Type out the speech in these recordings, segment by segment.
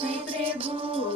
retribuo.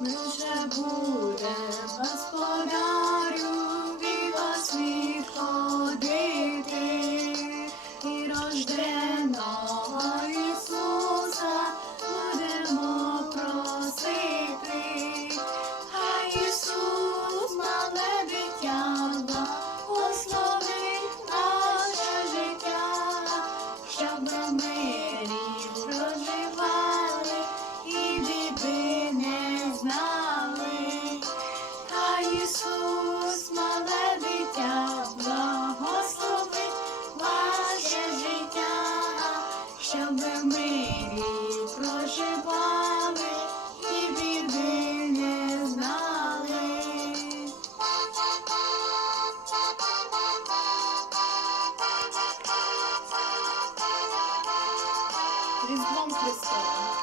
ми будем господарю від вас відходити і рождемо. щоб в мирі проживали і біди не знали. Різдвом Христовим.